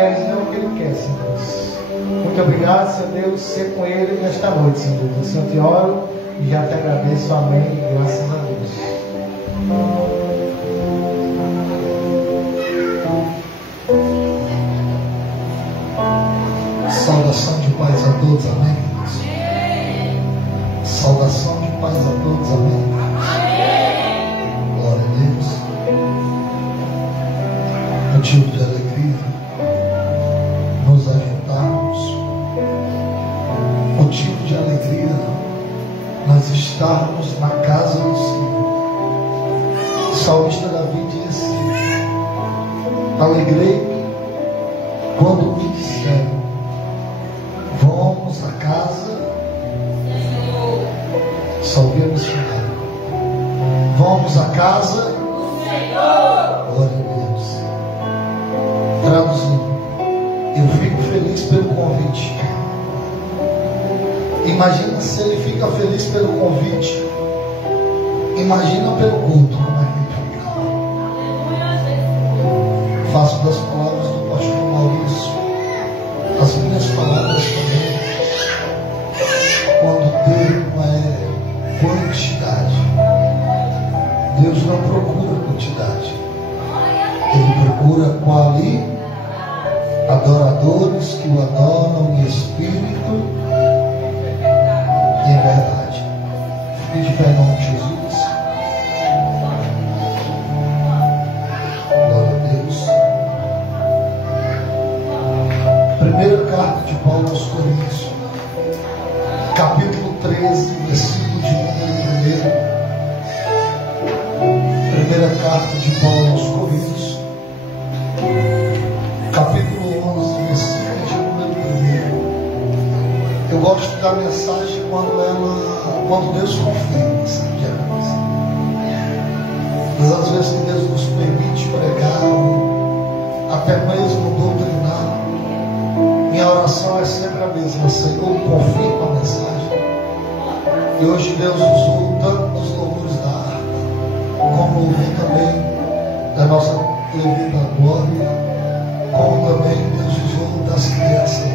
queres, não o que Ele quer, Senhor Deus. Muito obrigado, Senhor Deus, ser com Ele nesta noite, Senhor Deus. Eu, Senhor, te oro e já te agradeço. Amém. Graças a Deus. Saudação de paz a todos, amém. Saudação de paz a todos, amém. Glória a Deus. Motivo de alegria nos ajuntarmos, motivo de alegria nós estarmos na casa do Senhor. O salmista Davi disse: alegrei-me quando me disseram, vamos à casa. Só ouvimos falar, vamos à casa do Senhor. Glória a Deus. Traduzindo, eu fico feliz pelo convite. Imagina se ele fica feliz pelo convite, imagina pelo culto, como é que ele fica. Faço das palavras do pastor Maurício as minhas palavras também. Quando o termo é quantidade, Deus não procura quantidade, Ele procura adoradores que o adoram em espírito e em verdade. Fique de pé em nome de Jesus. Glória a Deus. Primeira carta de Paulo aos Coríntios, capítulo 13, versículo de número 1. Primeira carta de Paulo aos Coríntios, capítulo 11, versículo de número 1. Eu gosto da mensagem quando Deus confirma, sabe? Mas às vezes que Deus nos permite pregar, até mesmo doutrinar, minha oração é sempre a mesma: Senhor, confirma a mensagem. E hoje Deus usou tanto nos louvores da harpa, como também da nossa devida glória, como também Deus usou das crianças.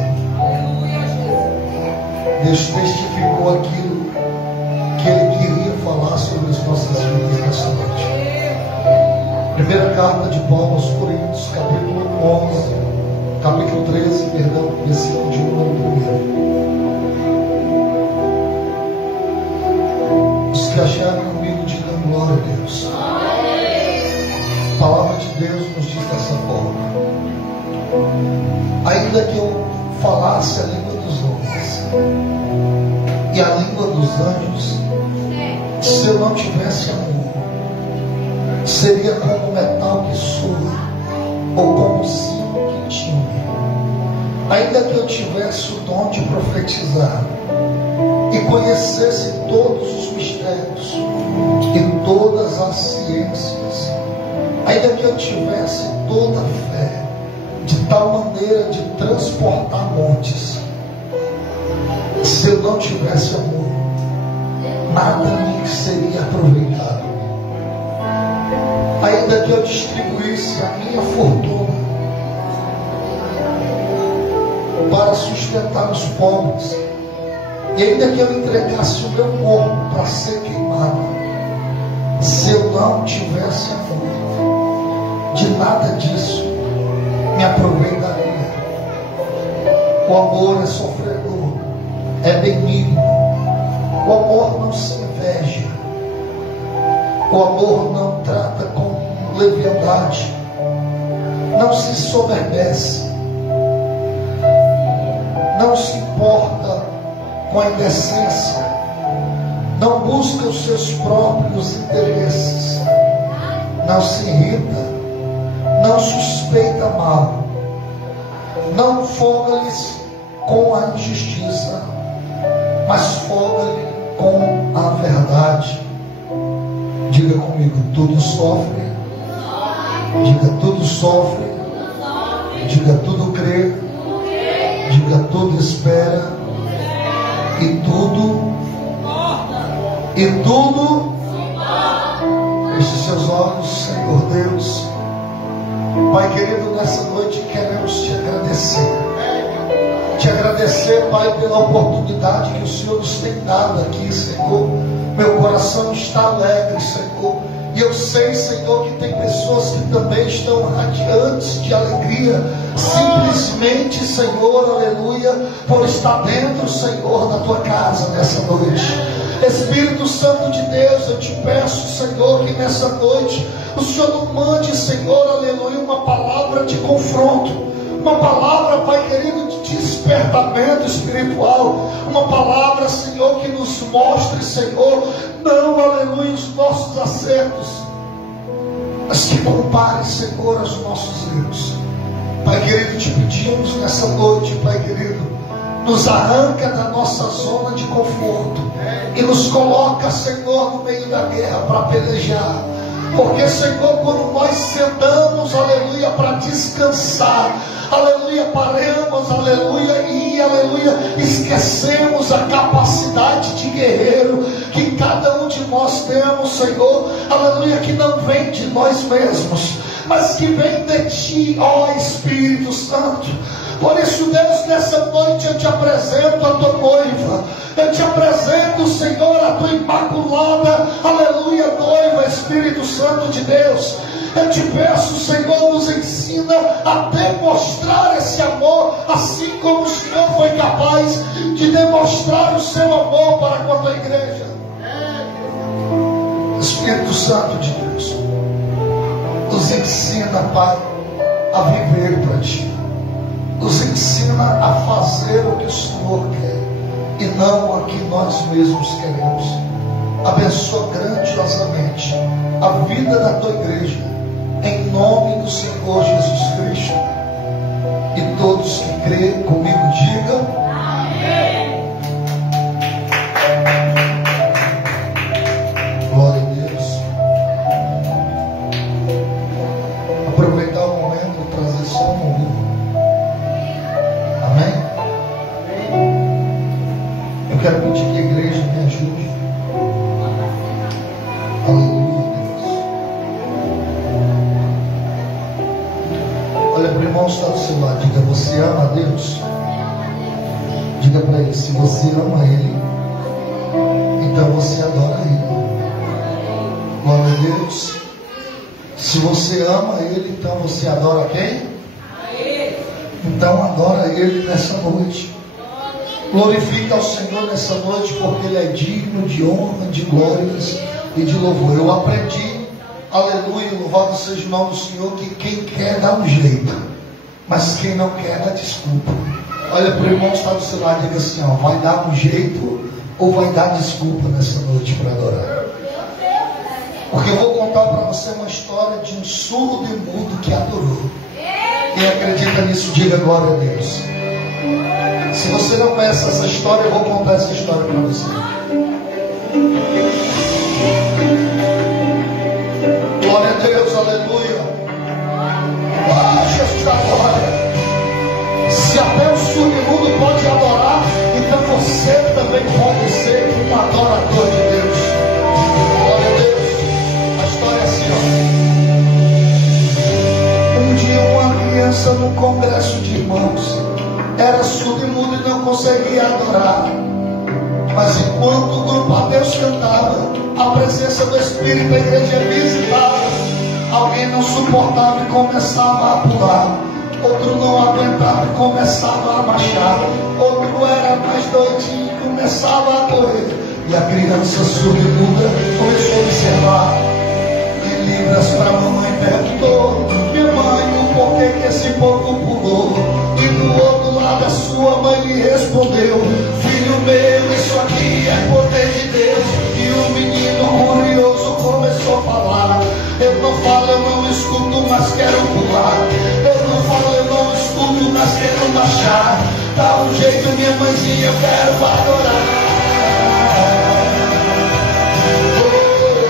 Deus testificou aquilo que Ele queria falar sobre as nossas vidas nessa noite. Primeira carta de Paulo aos Coríntios, capítulo 11, capítulo 13, perdão, versículo de número 1. Os que acharam comigo, digam glória a Deus. A palavra de Deus nos diz dessa forma: ainda que eu falasse a língua dos homens e a língua dos anjos, se eu não tivesse amor, seria como metal que soa, ou como sino que tine. Ainda que eu tivesse o dom de profetizar e conhecesse todos os mistérios e todas as ciências, ainda que eu tivesse toda a fé, de tal maneira de transportar montes, se eu não tivesse amor, nada me seria aproveitado. Ainda que eu distribuísse a minha fortuna para sustentar os pobres, e ainda que eu entregasse o meu corpo para ser queimado, se eu não tivesse amor, de nada disso me aproveitaria. O amor é sofredor, é benigno. O amor não se inveja. O amor não trata com leviandade, não se soberbece, não se importa com a indecência, não busca os seus próprios interesses, não se irrita, não suspeita mal, não folga-lhes com a injustiça, mas folga-lhe com a verdade. Diga comigo: tudo sofre. Diga: tudo sofre. Diga: tudo crê. Diga: tudo espera. E tudo feche seus olhos, Senhor Deus. Pai querido, nessa noite queremos te agradecer. agradecer. Te agradecer, Pai, pela oportunidade que o Senhor nos tem dado aqui, Senhor. Meu coração está alegre, Senhor. E eu sei, Senhor, que tem pessoas que também estão radiantes de alegria, simplesmente, Senhor, aleluia, por estar dentro, Senhor, da tua casa nessa noite. Espírito Santo de Deus, eu te peço, Senhor, que nessa noite o Senhor não mande, Senhor, aleluia, uma palavra de confronto, uma palavra, Pai querido, de despertamento espiritual, uma palavra, Senhor, que nos mostre, Senhor, não, aleluia, os nossos acertos, mas que compare, Senhor, os nossos erros. Pai querido, te pedimos nessa noite, Pai querido, nos arranca da nossa zona de conforto e nos coloca, Senhor, no meio da guerra para pelejar. Porque, Senhor, quando nós sentamos, aleluia, para descansar, aleluia, paramos, aleluia, e aleluia, esquecemos a capacidade de guerreiro que cada um de nós temos, Senhor, aleluia, que não vem de nós mesmos, mas que vem de Ti, ó Espírito Santo. Por isso, Deus, nessa noite eu te apresento a tua noiva, eu te apresento, Senhor, a tua imaculada, aleluia, noiva, Espírito Santo de Deus. Eu te peço, Senhor, nos ensina a demonstrar esse amor, assim como o Senhor foi capaz de demonstrar o seu amor para com a tua igreja. Espírito Santo de Deus, nos ensina, Pai, a viver para Ti. Nos ensina a fazer o que o Senhor quer e não o que nós mesmos queremos. Abençoa grandiosamente a vida da tua igreja, em nome do Senhor Jesus Cristo. E todos que creem comigo digam amém. Glória a Deus. Aproveitar o momento e trazer só um louvor. Amém? Eu quero pedir que a igreja me ajude. Aleluia, Deus. Olha para o irmão que está do seu lado. Diga, você ama a Deus? Diga para ele, se você ama Ele, então você adora Ele. Glória a Deus. Se você ama Ele, então você adora quem? Então adora Ele nessa noite. Glorifica ao Senhor nessa noite, porque Ele é digno de honra, de glórias e de louvor. Eu aprendi, aleluia, louvado seja o nome do Senhor, que quem quer dá um jeito, mas quem não quer dá desculpa. Olha para o irmão que está do seu lado e diga assim, ó, vai dar um jeito ou vai dar desculpa nessa noite para adorar? Porque eu vou contar para você uma história de um surdo e mudo que adorou. Quem acredita nisso, diga glória a Deus. Se você não conhece essa história, eu vou contar essa história para você. Glória a Deus, aleluia. Ah, Jesus da glória. Se até o surdo e mudo pode adorar, então você também pode ser um adorador de Deus. Glória a Deus. A história é assim, ó. Um dia uma criança no congresso de irmãos era surdo e mudo e não conseguia adorar. Mas enquanto o grupo a Deus cantava, a presença do Espírito da igreja visitava. Alguém não suportava e começava a pular. Outro não aguentava e começava a marchar. Outro era mais doidinho e começava a correr. E a criança surda e muda começou a observar. Em Libras para a mamãe perguntou: minha mãe, o porquê que esse povo pulou? E do outro lado a sua mãe lhe respondeu: filho meu, isso aqui é poder de Deus. E o menino curioso começou a falar: eu não falo, eu não escuto, mas quero pular. Eu não falo, eu não escuto, mas quero marchar. Dá um jeito, minha mãezinha, eu quero adorar. Eu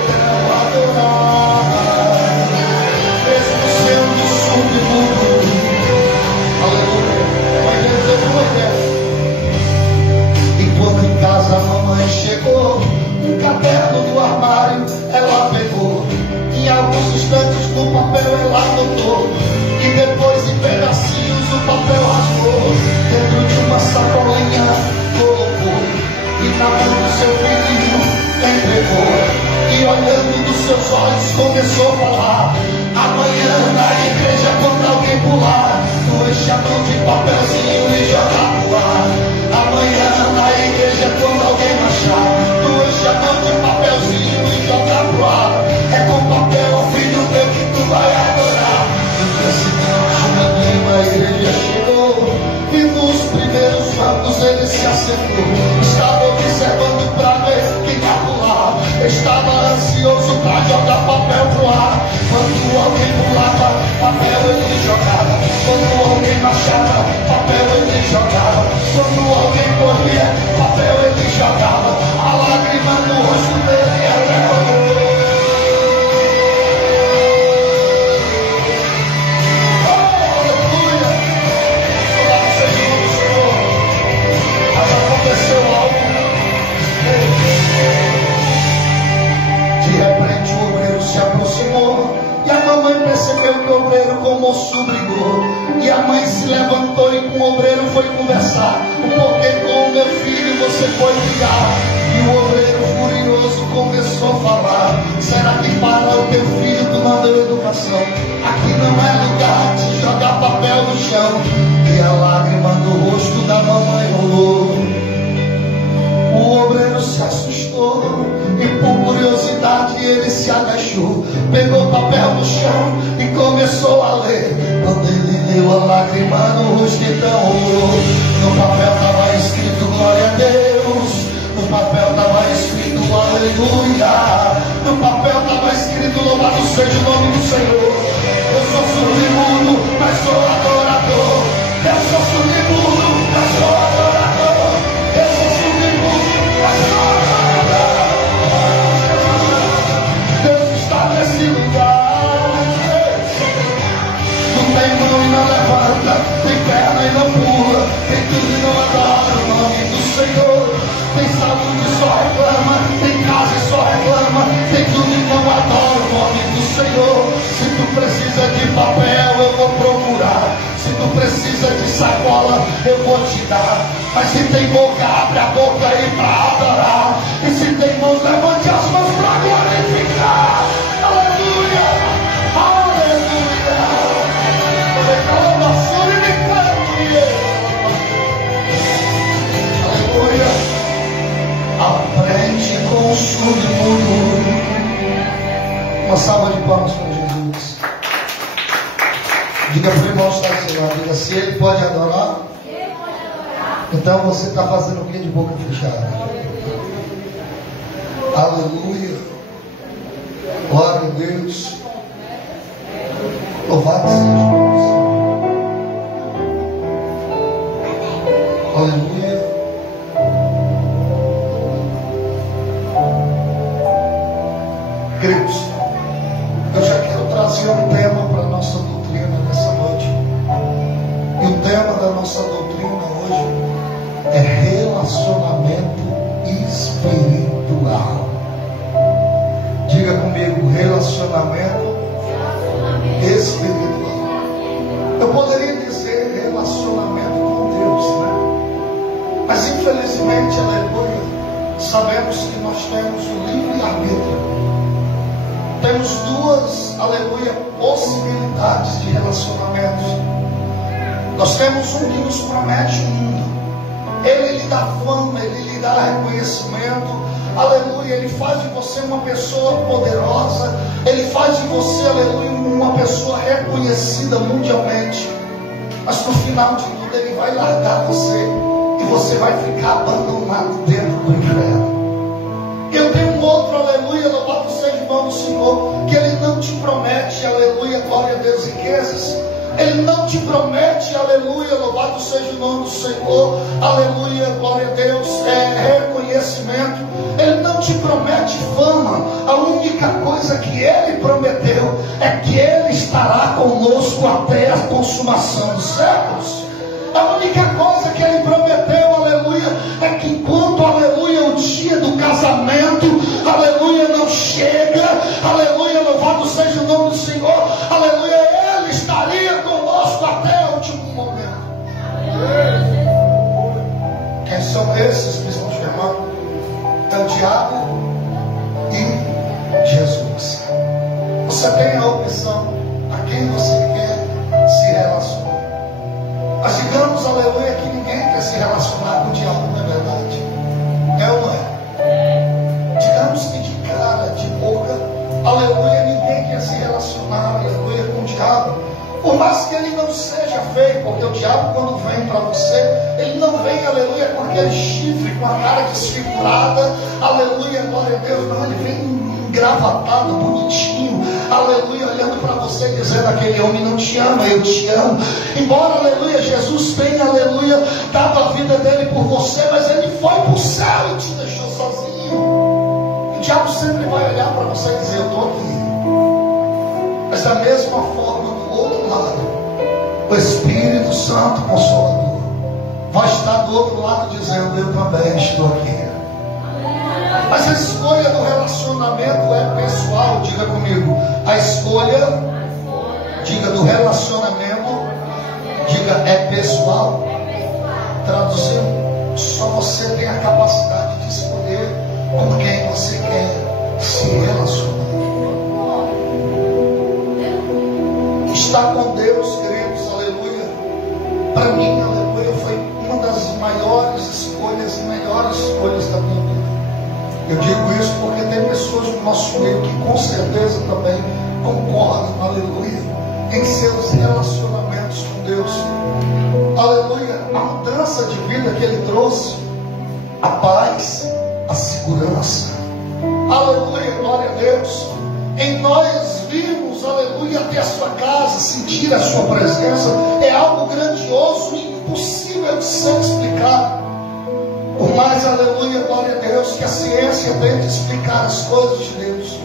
quero adorar, mesmo sendo surdo e mudo. Enquanto em casa a mamãe chegou, um caderno do armário ela pegou. Em alguns instantes no papel ela anotou, e depois em pedacinhos o papel rasgou. seus olhos começou a falar. Amanhã na igreja, quando alguém pular, tu enche a mão de papelzinho e joga pro ar. Amanhã na igreja, quando alguém marchar, tu enche a mão de papelzinho e joga pro ar. É com papel, filho meu, que tu vai adorar. No dia seguinte, meu amigo, a igreja chegou, e nos primeiros bancos ele se assentou. Estava observando pra ver quem ia pular. Estava ansioso pra jogar papel pro ar. Quando alguém pulava, papel ele jogava. Quando alguém marchava, papel ele jogava. Quando alguém corria, papel ele jogava. A lágrima no rosto dele era aconteceu algo. De repente o obreiro se aproximou, e a mamãe percebeu que o obreiro com o moço brigou. E a mãe se levantou e com o obreiro foi conversar. O porquê com o meu filho você foi brigar? E o obreiro furioso começou a falar. Será que para o teu filho tu não deu educação? Aqui não é lugar de jogar papel no chão. E a lágrima no rosto da mamãe rolou. O obreiro se assustou e por curiosidade ele se agachou, pegou o papel no chão e começou a ler. Quando ele leu, a lágrima no rosto então rolou. No papel estava escrito glória a Deus, no papel estava escrito aleluia, no papel estava escrito louvado seja o nome do Senhor. Eu sou surdo-mudo, mas sou adorador. Eu sou surdo-mudo, mas sou adorador. Eu sou surdo-mudo, mas sou adorador. Deus está nesse lugar. Não tem mão e não levanta, tem perna e não pula, tem tudo e não adora o nome do Senhor. Tem saúde e só reclama, tem casa e só reclama, tem tudo e não adora o nome do Senhor. Se tu precisa de papel, eu vou procurar. Se tu precisa de sacola, eu vou te dar. Mas se tem boca, abre a boca aí pra adorar. E se tem mãos, levante as mãos pra glorificar. Aleluia, aleluia. Aleluia. Aprende com o surdo-mudo. Uma salva de palmas para Jesus. Diga para o irmão que está do seu lado, diga, se ele pode adorar, então você está fazendo o que de boca fechada? Aleluia. Glória a Deus. Louvado seja o Senhor. Aleluia. Queridos, eu já quero trazer um tema para a nossa doutrina nessa noite. E o tema da nossa doutrina hoje é relacionamento espiritual. Diga comigo, relacionamento espiritual. Eu poderia dizer relacionamento com Deus, né? Mas infelizmente, aleluia, sabemos que nós temos o livre-arbítrio. Temos duas, aleluia, possibilidades de relacionamentos. Nós temos um que nos promete o mundo. Ele lhe dá fama, ele lhe dá reconhecimento. Aleluia, ele faz de você uma pessoa poderosa. Ele faz de você, aleluia, uma pessoa reconhecida mundialmente. Mas no final de tudo ele vai largar você. E você vai ficar abandonado dentro do inferno. Eu tenho um outro, aleluia, louvado seja o nome do Senhor, que ele não te promete, aleluia, glória a Deus, riquezas. Ele não te promete, aleluia, louvado seja o nome do Senhor, aleluia, glória a Deus, reconhecimento. Ele não te promete fama. A única coisa que ele prometeu é que ele estará conosco até a consumação dos séculos. A única coisa que ele prometeu, aleluia, é que enquanto, aleluia, o dia do casamento, aleluia, não chega, aleluia, louvado seja o nome do Senhor, aleluia, ele estaria conosco até o último momento. Quem são esses que estão chamando? É o diabo e Jesus. Mas digamos, aleluia, que ninguém quer se relacionar com o diabo, não é verdade? É ou não é? Digamos que de cara, de boca, aleluia, ninguém quer se relacionar, aleluia, com o diabo. Por mais que ele não seja feio, porque o diabo quando vem para você, ele não vem, aleluia, com aquele chifre, com a cara desfigurada, aleluia, glória a Deus, não, ele vem engravatado, bonitinho, aleluia, olhando para você, dizendo: aquele homem não te ama, eu te amo. Embora, aleluia, Jesus tenha, aleluia, dado a vida dele por você, mas ele foi para o céu e te deixou sozinho. O diabo sempre vai olhar para você e dizer: eu estou aqui. Mas da mesma forma, do outro lado, o Espírito Santo Consolador vai estar do outro lado dizendo: eu também estou aqui. Mas a escolha do relacionamento é pessoal. Diga comigo: a escolha, diga, do relacionamento, diga, é pessoal. Traduzindo, só você tem a capacidade de escolher com quem você quer se relacionar. Estar com Deus, queridos, aleluia, para mim, aleluia, foi uma das maiores escolhas e melhores escolhas da minha vida. Eu digo isso porque tem pessoas no nosso meio que com certeza também concordam, aleluia, em seus relacionamentos com Deus. Aleluia, a mudança de vida que Ele trouxe, a paz, a segurança. Aleluia, glória a Deus. Em nós virmos, aleluia, até a sua casa, sentir a sua presença, é algo grandioso e impossível de ser explicado. Por mais, aleluia, glória a Deus, que a ciência tente explicar as coisas de Deus,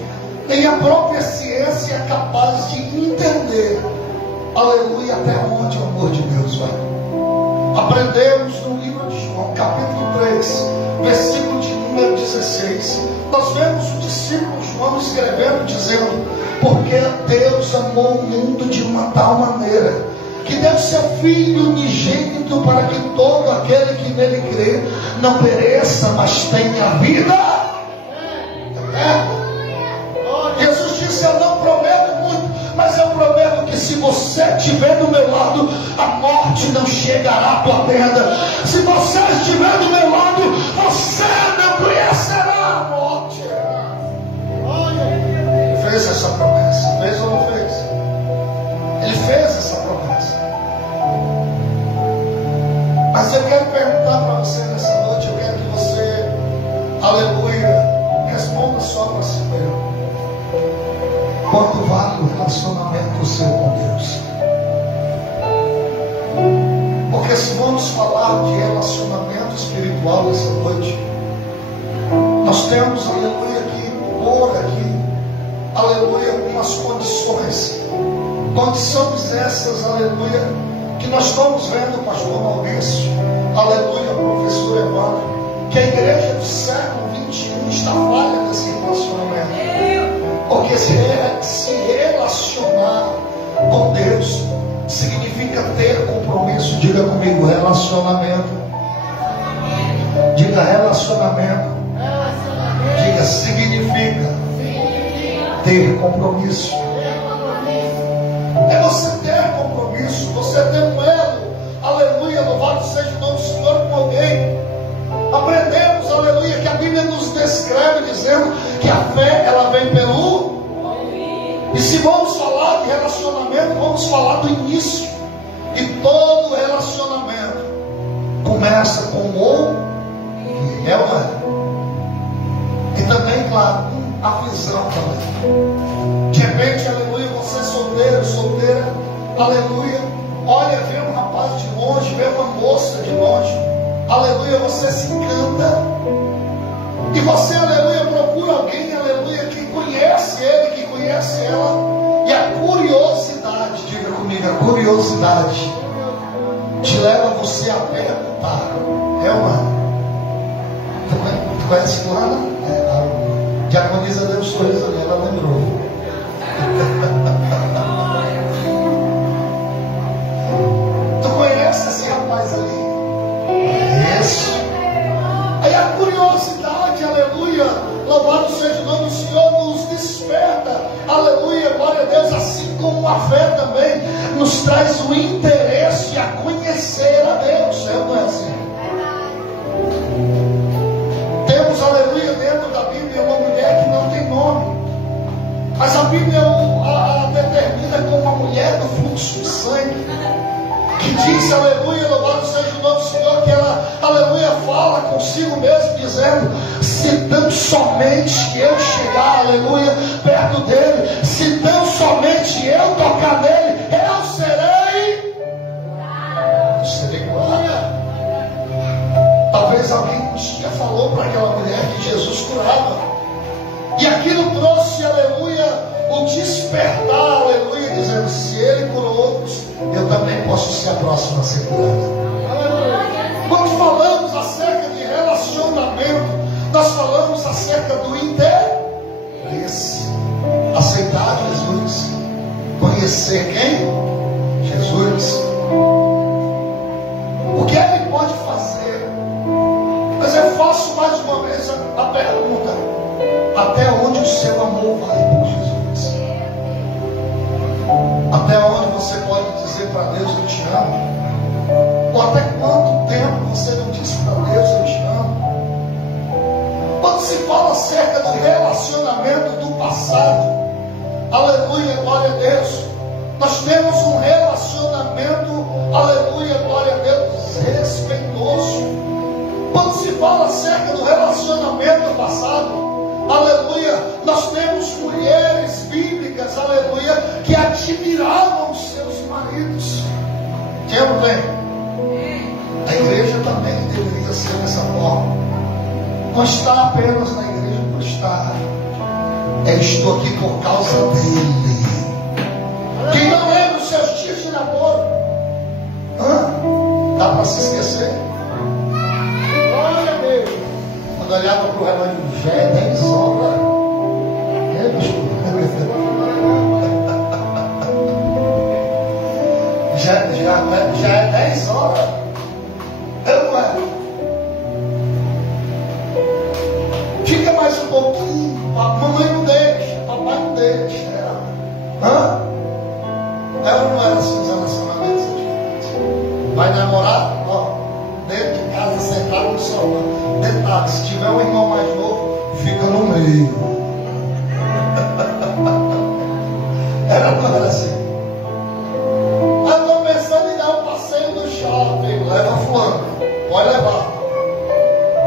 nem a própria ciência é capaz de entender, aleluia, até onde o amor de Deus vai. Aprendemos no livro de João, capítulo 3, versículo de número 16. Nós vemos o discípulo João escrevendo, dizendo: porque Deus amou o mundo de uma tal maneira que deu seu Filho unigênito, para que todo aquele que nele crê não pereça, mas tenha vida eterna. Jesus disse: eu não prometo muito, mas eu prometo que se você estiver do meu lado, a morte não chegará à tua tenda. Se você estiver do meu lado, você não conhecerá a morte. Ele fez essa promessa, fez ou não fez? Ele fez essa promessa. Mas eu quero perguntar para você nessa noite, eu quero que você, aleluia, responda só para si mesmo: quanto vale o relacionamento seu com Deus? Porque se vamos falar de relacionamento espiritual essa noite, nós temos, aleluia, que pôr aqui, aleluia, algumas condições. Condições essas, aleluia, que nós estamos vendo, pastor Maurício, aleluia, professor Evandro, que a igreja do século 21 está falha nesse relacionamento. Porque se relacionar com Deus significa ter compromisso. Diga comigo: relacionamento. Diga relacionamento. Diga significa ter compromisso. É você ter compromisso, você ter um elo, aleluia, louvado seja o nome do Senhor, com alguém. Aprendemos, aleluia, que a Bíblia nos descreve dizendo que a fé, ela vem pelo. E se vamos falar de relacionamento, vamos falar do início. E todo relacionamento começa com o ouvir, é ou não é? E também, claro, a visão também. De repente, aleluia, você é solteiro, solteira, aleluia, olha, vê um rapaz de longe, vê uma moça de longe, aleluia, você se encanta, e você, aleluia, procura alguém, aleluia, que conhece ele, que conhece ela, e a curiosidade, diga comigo, a curiosidade te leva você a perguntar: é uma? Tu conhece fulana? É, a diaconisa deu um sorriso ali, ela lembrou. Tu conhece esse rapaz ali? Isso. Aí a curiosidade, aleluia, louvado seja o nome do Senhor, nos desperta, aleluia, glória a Deus, assim como a fé também nos traz o interesse a conhecer aleluia, louvado seja o nome do Senhor, que ela, aleluia, fala consigo mesmo, dizendo: se tão somente eu chegar, aleluia, perto dele, se tão somente eu tocar nele, eu serei curada. Talvez alguém um dia falou para aquela mulher que Jesus curava, e aquilo trouxe, aleluia, o despertar, aleluia, dizendo: se ele curou outros, eu também posso ser a próxima a ser curada. Quando falamos acerca de relacionamento, nós falamos acerca do interesse. Aceitar Jesus, conhecer quem? Jesus. O que ele pode fazer? Mas eu faço mais uma vez a pergunta: até onde o seu amor vai por Jesus? Até onde você pode dizer para Deus: eu te amo? Ou até quanto tempo você não disse para Deus: eu te amo? Quando se fala acerca do relacionamento do passado, aleluia, glória a Deus, nós temos um relacionamento, aleluia, glória a Deus, respeitoso. Quando se fala acerca do relacionamento passado, aleluia, nós temos mulheres bíblicas, aleluia, que admiravam os seus maridos. Quem não tem? A igreja também deveria ser dessa forma. Não está apenas na igreja por estar. Eu estou aqui por causa dele. Quem não lembra os seus dias de namoro? Dá para se esquecer? Glória a Deus. Quando olhava para o relógio, já é 10 horas. Já é 10 horas. Eu não é. Fica mais um pouquinho. Mamãe não deixa, papai não deixa. Ela não era assim os relacionamentos. Vai namorar? Ó, dentro de casa, sentado no sofá. Detalhe: se tiver um irmão mais novo, fica no meio. Ela não era assim. Eu estou pensando em dar um passeio no shopping. Leva fulano, pode levar.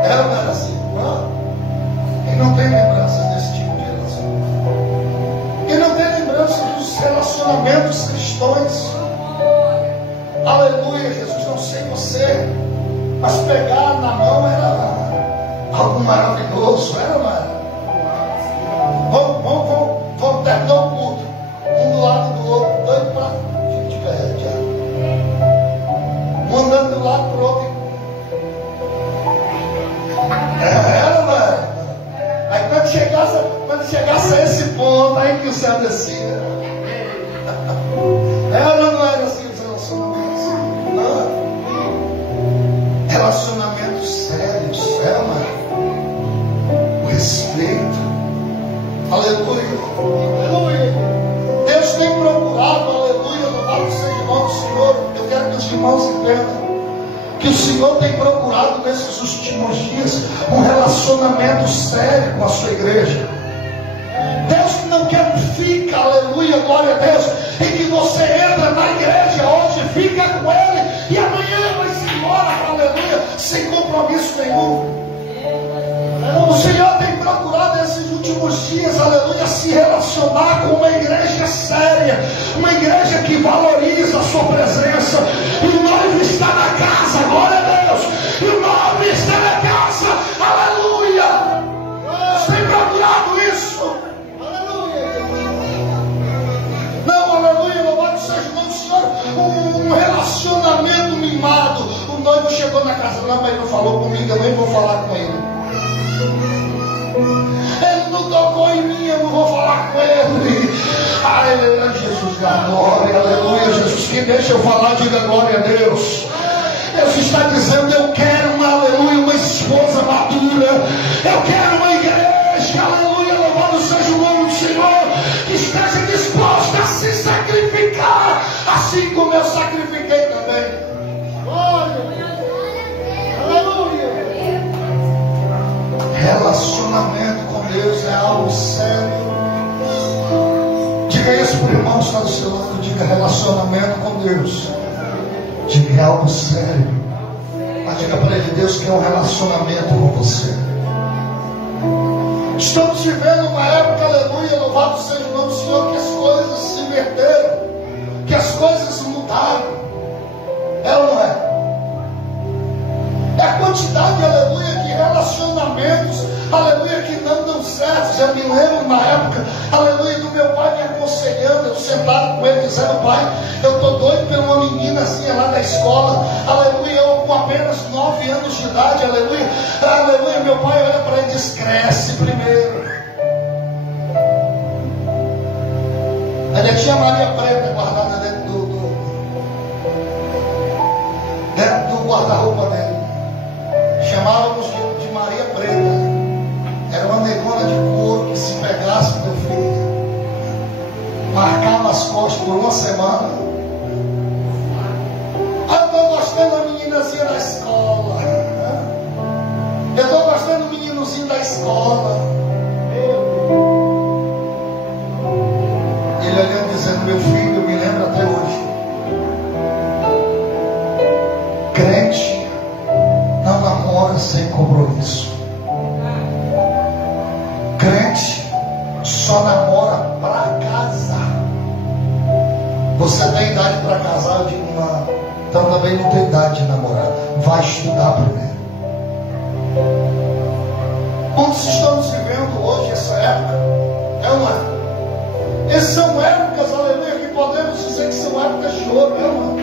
Ela não era assim. Quem não tem lembranças desse tipo de relacionamento? Quem não tem lembranças dos relacionamentos cristãos? Aleluia, Jesus, não sei você, mas pegar na mão era algo maravilhoso, era ou não era? Vamos terminar o culto, um do lado do outro, doido para de pé, um andando do lado para o outro. Era ou não era? Aí quando chegasse a esse ponto, aí que o céu descia. Era ou não era assim os relacionamentos? Não. Relacionamentos sérios, o respeito. Aleluia. Aleluia. Deus tem procurado, aleluia, louvado seja o nome do Senhor. Eu quero que os irmãos entendam que o Senhor tem procurado nesses últimos dias um relacionamento sério com a sua igreja. Deus não quer que fica, aleluia, glória a Deus, em que você entra na igreja hoje, fica com Ele e amanhã vai-se embora, aleluia, sem compromisso nenhum. O Senhor tem procurado nesses últimos dias, aleluia, se relacionar com uma igreja séria, uma igreja que valoriza a sua presença. E o noivo está na casa, glória a Deus, e o noivo está na casa, aleluia. Deus tem procurado isso. Não, aleluia, louvado seja o nome do Senhor. Um relacionamento mimado. O noivo chegou na casa, não, mas não falou comigo, eu nem vou falar com ele. Ele não tocou em mim, eu não vou falar com ele. Ai, Jesus da glória, aleluia. Jesus, que deixa eu falar, diga glória a Deus. Deus está dizendo: eu quero aleluia, uma esposa madura. Eu quero uma igreja, aleluia, louvado seja o nome do Senhor, que esteja disposta a se sacrificar, assim como eu sacrifiquei também. Glória, aleluia. Relacionamento com Deus é algo sério. Diga isso para o irmão que está do seu lado. Diga: relacionamento com Deus. Diga é algo sério. Mas diga para ele: Deus quer um relacionamento com você. Estamos vivendo uma época, aleluia, louvado seja o nome do Senhor, que as coisas se inverteram, que as coisas mudaram. É ou não é? É a quantidade, aleluia, de relacionamentos, aleluia, que não dão certo. Já me lembro na época, aleluia, do meu pai me aconselhando, eu sentado com ele dizendo: pai, eu estou doido por uma meninazinha lá da escola, aleluia, eu com apenas 9 anos de idade, aleluia, aleluia. Meu pai olha para ele e diz: cresce primeiro. Ele tinha Maria Preta guardada dentro do guarda-roupa dele. Chamávamos de Maria Preta. Era uma negona de couro que, se pegasse meu filho, marcava as costas por uma semana. Eu estou gostando da meninazinha da escola. Eu estou gostando do meninozinho da escola. Ele olhando dizendo: meu filho, eu me lembro até hoje. Crente não namora sem compromisso. Crente só namora para casar. Você tem idade para casar? Eu digo: não. Então também não tem idade de namorar. Vai estudar primeiro. Quantos estamos vivendo hoje essa época? É uma. Essas são épocas, aleluia, que podemos dizer que são épocas de ouro, é uma.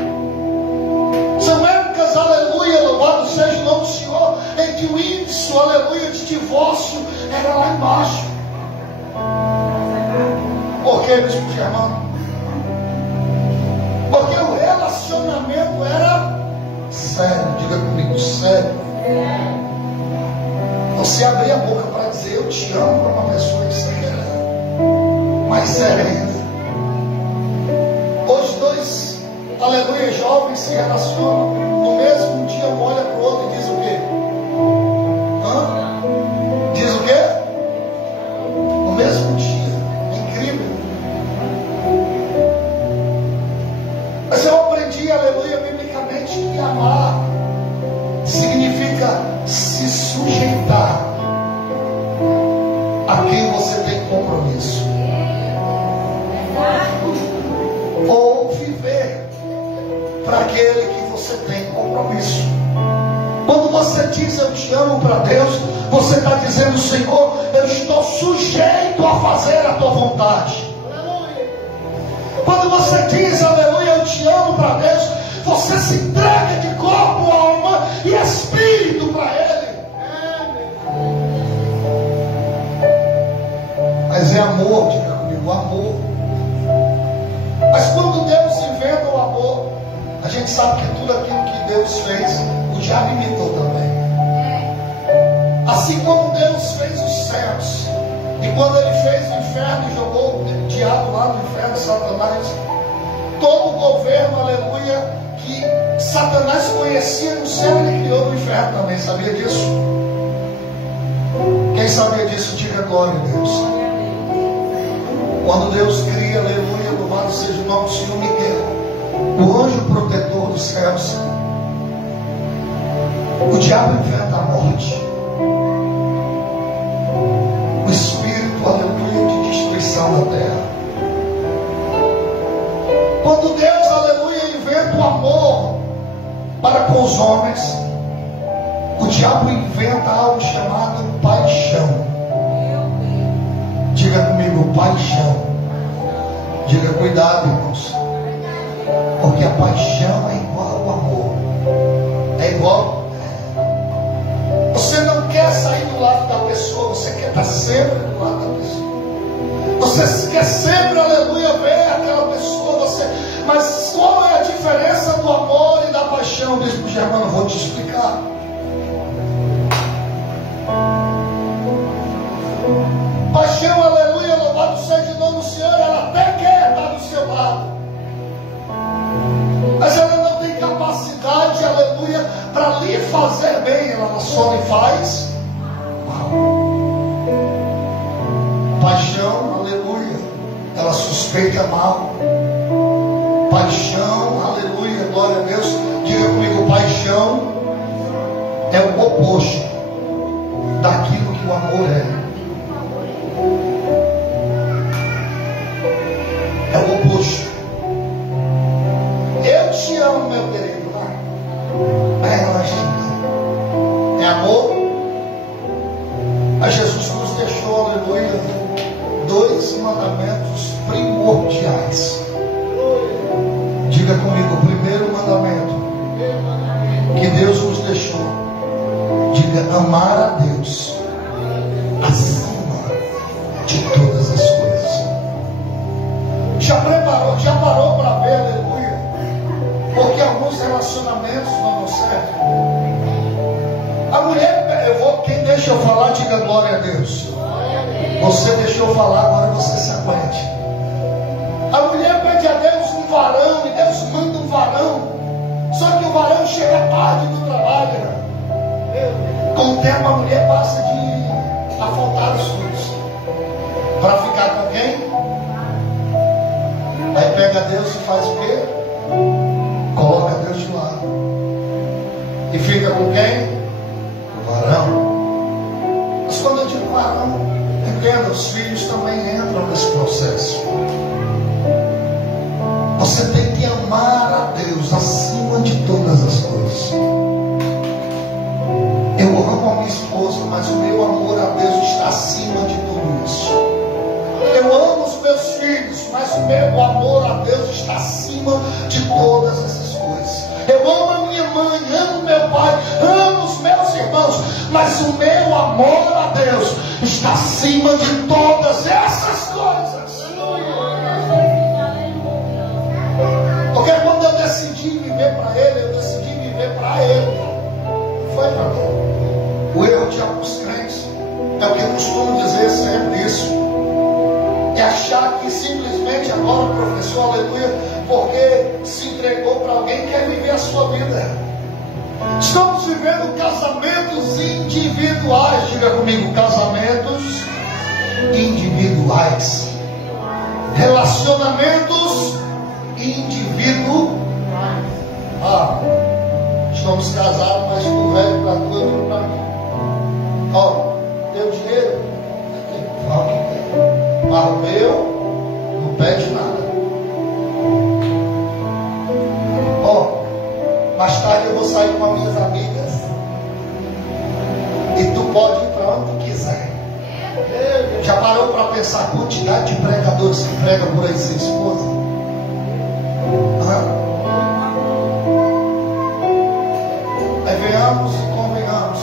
São épocas, aleluia, louvado seja o nome do Senhor, em que o índice, aleluia, de divórcio era lá embaixo. Por que, bispo Germano? Porque o relacionamento era sério. Diga comigo: sério. Você abrir a boca para dizer eu te amo para uma pessoa que você quer, mas sério ainda. Os dois, aleluia, jovens se relacionam. No mesmo dia um olha para o outro e diz o quê? Diz o quê? No mesmo dia. Incrível. Mas eu aprendi, aleluia, biblicamente, que amar significa se sujeitar a quem você tem compromisso, ou viver para aquele que você tem compromisso. Quando você diz eu te amo para Deus, você está dizendo: Senhor, eu estou sujeito a fazer a tua vontade. Quando você diz aleluia, eu te amo para Deus, você se entrega de corpo, alma e espírito para Ele. Mas é amor, diga comigo, amor. Mas quando Deus inventa o amor, a gente sabe que tudo aquilo que Deus fez, o diabo imitou também. Assim como Deus fez os céus, e quando Ele fez o inferno e jogou o diabo lá no inferno, Satanás, todo o governo, aleluia, que Satanás conhecia no céu, ele criou no inferno também. Sabia disso? Quem sabia disso, diga glória a Deus. Quando Deus cria, aleluia, louvado seja o nome do Senhor, Miguel, o anjo protetor dos céus, o diabo inventa a morte, o espírito, aleluia, de destruição da terra. Quando Deus, aleluia, inventa o amor para com os homens, o diabo inventa algo chamado paixão. Diga comigo, paixão. Diga, cuidado, irmãos, porque a paixão é igual ao amor. É igual. Você não quer sair do lado da pessoa, você quer estar sempre do lado da pessoa. Você quer sempre, aleluia, ver aquela pessoa. Mas qual é a diferença do amor e da paixão? Bispo Germano, vou te explicar. Paixão, aleluia, louvado seja o nome do Senhor, ela até quer estar do seu lado, mas ela não tem capacidade, aleluia, para lhe fazer bem, ela só lhe faz mal. Paixão, aleluia, ela suspeita mal. Paixão, aleluia, glória a Deus. Diga traição é o oposto daquilo que o amor é. É o oposto. Eu te amo, meu querido. É amor. Mas Jesus nos deixou, aleluia, 2 mandamentos primordiais. Diga comigo, o primeiro mandamento que Deus nos deixou. Diga, amar a Deus acima de todas as coisas. Já parou para ver, aleluia? Porque alguns relacionamentos não dão certo. A mulher, quem deixa eu falar, diga glória a Deus. Você deixou eu falar, agora você se aguente. A mulher pede a Deus um varão, e Deus manda um varão. Só que o varão chega tarde do trabalho. Com o tempo a mulher passa de afrontar os frutos. Para ficar com quem? Aí pega Deus e faz o quê? Coloca Deus de lado. E fica com quem? O varão. Mas quando eu digo varão, entenda, os filhos também entram nesse processo. Você tem que amar a Deus acima de todas as coisas. Eu amo a minha esposa, mas o meu amor a Deus está acima de tudo isso. Eu amo os meus filhos, mas o meu amor a Deus está acima de todas essas coisas. Eu amo a minha mãe, amo meu pai, amo os meus irmãos, mas o meu amor a Deus está acima de todas essas coisas. Porque quando eu decidi viver para Ele, eu decidi viver para Ele. Não foi para mim. O erro de alguns crentes é o que eu costumo dizer sempre isso. É achar que simplesmente agora o professor, aleluia, porque se entregou para alguém, quer viver a sua vida. Estamos vivendo casamentos individuais. Diga comigo, casamentos individuais. Relacionamentos individuais. Estamos casados, mas tu velho para tu, eu para mim. Deu dinheiro? Mas o meu não pede nada. Mais tarde eu vou sair com as minhas amigas. E tu pode ir para onde tu quiser. Já parou para pensar a quantidade de pregadores que pregam por aí sem esposa? Aí venhamos e convenhamos.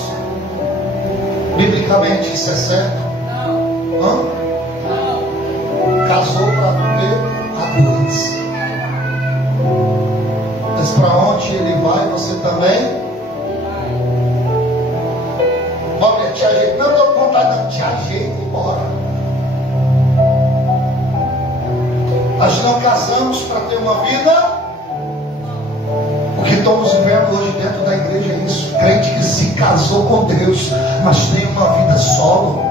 Biblicamente isso é certo? Não. Casou para viver a dois. Mas para onde ele vai, você também? Olha, te ajeita. Não estou com vontade, não. Te ajeita e bora. Nós não casamos para ter uma vida. O que estamos vivendo hoje dentro da igreja é isso. Crente que se casou com Deus, mas tem uma vida solo.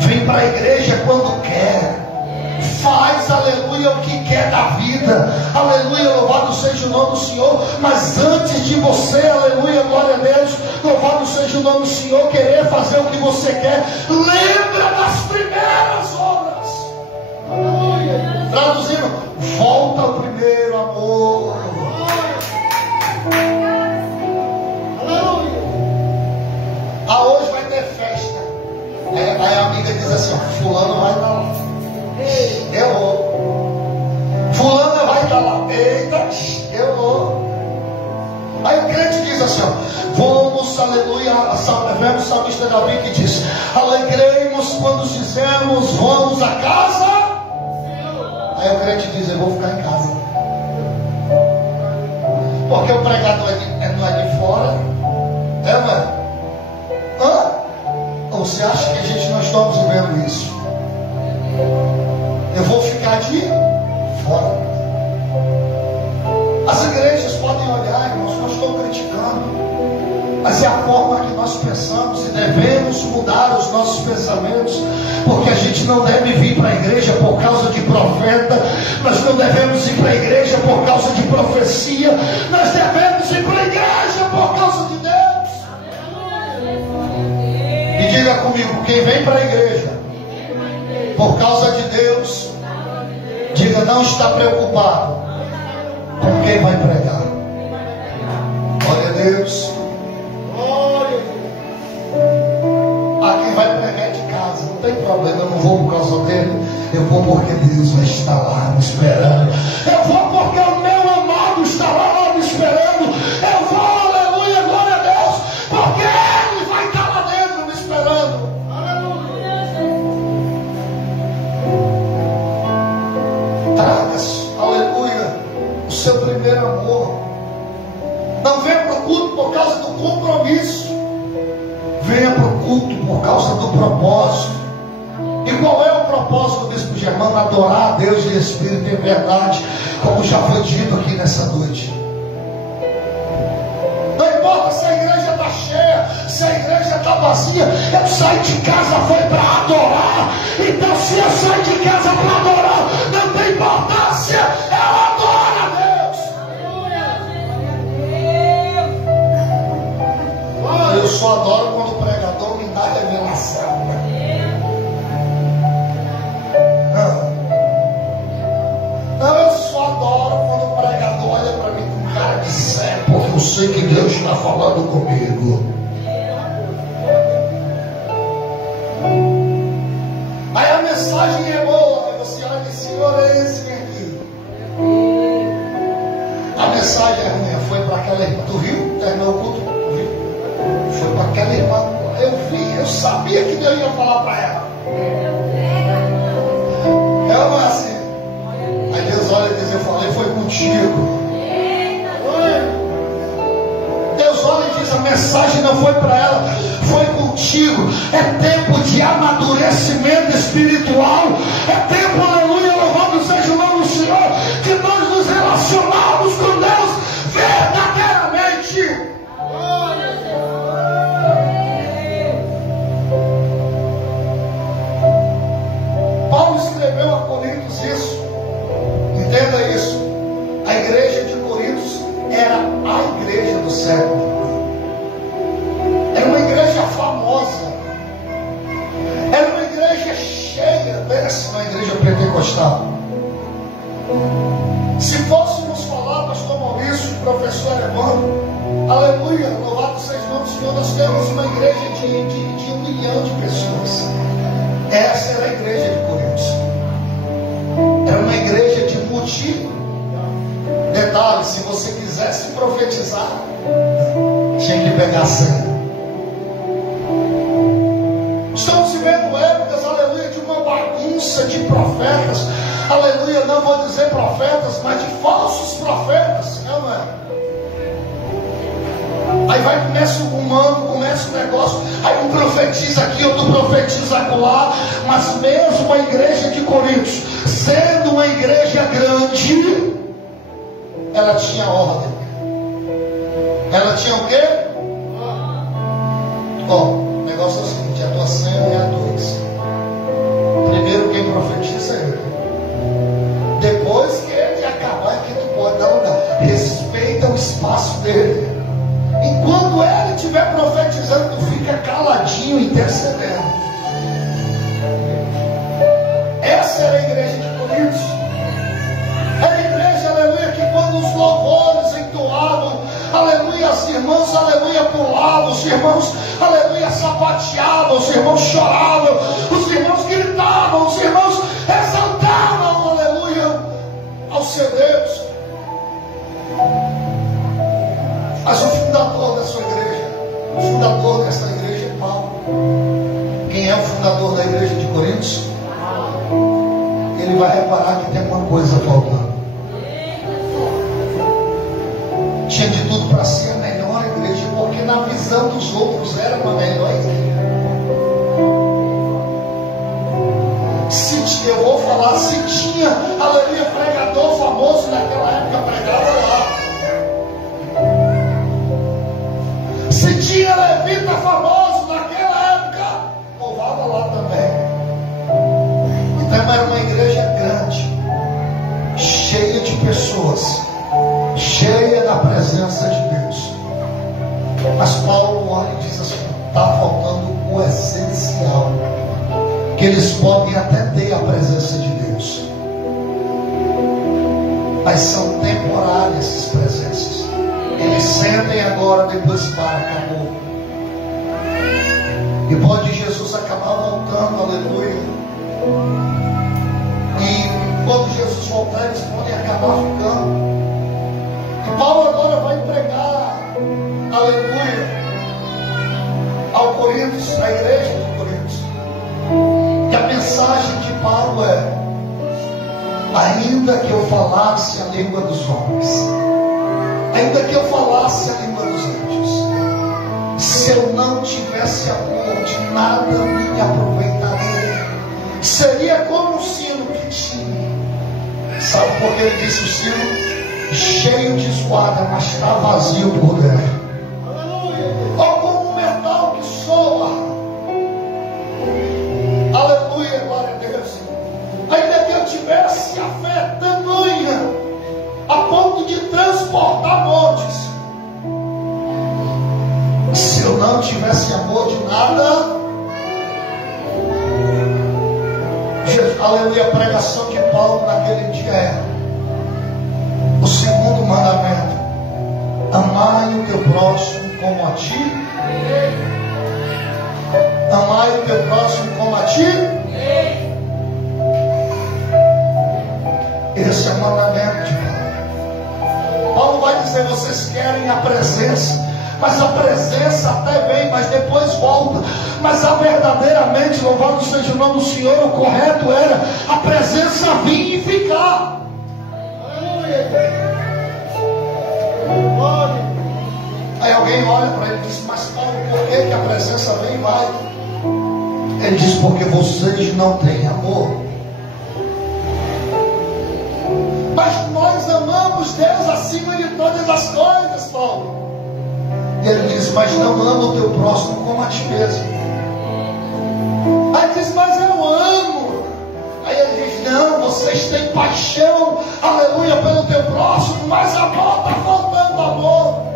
Vem para a igreja quando quer. Faz, aleluia, o que quer da vida. Aleluia, louvado seja o nome do Senhor. Mas antes de você, aleluia, glória a Deus, louvado seja o nome do Senhor, querer fazer o que você quer, lembra das primeiras obras. Aleluia. Traduzindo, volta ao primeiro amor. Aleluia. Hoje vai ter festa. Aí a amiga diz assim, fulano vai estar lá. Eu vou. Fulana vai estar lá. Eita, eu vou. Aí o crente diz assim, vamos, aleluia, vemos o salmista Davi que diz, alegremos quando dizemos, vamos a casa. Aí o crente diz, eu vou ficar em casa. Porque o pregador não é de fora. Não é? Ou você acha que a gente não estamos vivendo isso? Eu vou ficar de fora. As igrejas podem olhar, irmãos, não estou criticando, mas é a forma que nós pensamos e devemos mudar os nossos pensamentos, porque a gente não deve vir para a igreja por causa de profeta, nós não devemos ir para a igreja por causa de profecia, nós devemos ir para a igreja Quem vem para a igreja por causa de Deus, diga, não está preocupado com quem vai pregar. Glória a Deus. Quem vai pregar de casa, não tem problema, eu não vou por causa dele, eu vou porque Deus vai estar lá me esperando. Eu vou porque o meu amado está lá me esperando. Eu vou, aleluia, glória a Deus, porque ele vai estar lá dentro me esperando. Traga, aleluia, o seu primeiro amor. Não venha para o culto por causa do compromisso. Venha para o culto por causa do propósito. E qual é o propósito do Bispo Germano? Adorar a Deus em espírito e em verdade, como já foi dito aqui nessa noite. Não importa se a igreja está cheia, se a igreja está vazia, eu saio de casa foi para adorar. Então se eu saio de casa para adorar, não tem importância, eu adoro a Deus. Eu só adoro quando o pregador me dá revelação. Não, eu só adoro quando o pregador olha para mim com cara de sério, porque eu sei que Deus está falando comigo. Aí a mensagem é boa, aí você olha e diz, Senhor, é esse aqui. A mensagem é ruim, foi para aquela irmã do Rio, terminou o culto. Foi para aquela irmã, eu sabia que Deus ia falar para ela. Ela não é assim. Aí Deus olha e diz, eu falei, foi contigo. Deus olha e diz, a mensagem não foi para ela, foi contigo. É tempo de amadurecimento espiritual. É tempo, aleluia, louvado seja o nome do Senhor, de nós nos relacionarmos com Deus verdadeiramente. Paulo escreveu a Coríntios isso. Entenda isso. A igreja de Coríntios era a igreja do século. Era uma igreja famosa. Era uma igreja cheia. Pensa na igreja pentecostal. Se fôssemos falar, pastor Maurício, professor Evandro, aleluia, louvado seja o nome do Senhor, nós temos uma igreja de 1 milhão de pessoas. Essa era a igreja de Coríntios. Era uma igreja de motivo. Detalhe, se você quisesse profetizar, tinha que pegar a senha. Estamos vivendo épocas, aleluia, de uma bagunça de profetas. Aleluia, não vou dizer profetas, mas de falsos profetas. Não é? Aí vai, começa o humano, começa o negócio. Aí um profetiza aqui, outro profetiza acolá. Mas mesmo a igreja de Coríntios, sendo uma igreja grande, ela tinha ordem. Ela tinha o quê? O negócio é o seguinte, a tua senha é a 2. Primeiro quem profetiza é ele. Depois que ele acabar é que tu pode dar lugar. Respeita o espaço dele. Enquanto ele estiver profetizando, tu fica caladinho, intercedendo. Essa era a igreja de Coríntios. Era a igreja, aleluia, que quando os louvores entoavam, aleluia, as irmãs, aleluia, pulavam, os irmãos, aleluia, sapateavam, os irmãos choravam, os irmãos gritavam, os irmãos exaltavam, aleluia, ao seu Deus. Mas o fundador da sua igreja, o fundador desta igreja é Paulo. Quem é o fundador da igreja de Coríntios? Ele vai reparar que tem uma coisa faltando. Tinha de tudo para ser a melhor igreja, porque na visão dos outros era uma melhor igreja. Eu vou falar, se tinha, aleluia, pregador famoso naquela época, pregava lá. Se tinha levita famoso naquela época, louvava lá também. Então era uma igreja grande, cheia de pessoas, cheia da presença de Deus. Mas Paulo olha e diz assim, está faltando o essencial. especial, que eles podem até ter a presença de Deus, mas são temporárias essas presenças. Eles sentem agora, depois para, acabou. E pode Jesus acabar voltando, aleluia. E quando Jesus voltar, eles podem acabar ficando. E Paulo agora vai pregar, aleluia, ao Coríntios, à igreja de Coríntios. E a mensagem de Paulo é: ainda que eu falasse a língua dos homens, ainda que eu falasse a língua dos anjos, se eu não tivesse amor, de nada me aproveitaria. Seria como um sino que tinha. Sabe por que ele disse o sino? Cheio de esquadra, mas está vazio por dentro. Ou como um metal que soa. Aleluia, glória a Deus. Ainda que eu tivesse a fé tamanha, a ponto de transportar montes, se eu não tivesse amor de nada, aleluia, a pregação de Paulo naquele dia é o segundo mandamento: amai o teu próximo como a ti. Amai o teu próximo como a ti. Esse é o mandamento de Paulo. Paulo vai dizer: vocês querem a presença, mas a presença até vem, mas depois volta. Mas a verdadeiramente, louvado seja o nome do Senhor, o correto era a presença vir e ficar. Aí alguém olha para ele e diz: mas Paulo, por que a presença vem e vai? Ele diz: porque vocês não têm amor. Mas nós amamos Deus acima de todas as coisas, Paulo. Ele diz: mas não ama o teu próximo como a ti mesmo. Aí diz: mas eu amo. Aí ele diz: não, vocês têm paixão, aleluia, pelo teu próximo, mas amor, está faltando amor.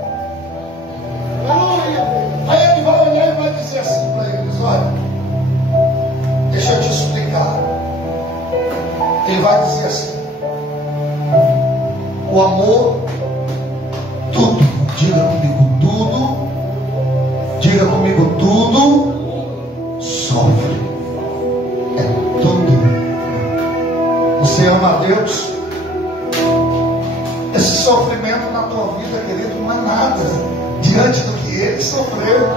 Aleluia. Aí ele vai olhar e vai dizer assim para eles: olha, deixa eu te explicar. Ele vai dizer assim: o amor, tudo, diga comigo, tudo, diga comigo, tudo sofre. É tudo. Você ama a Deus? Esse sofrimento na tua vida, querido, não é nada diante do que Ele sofreu.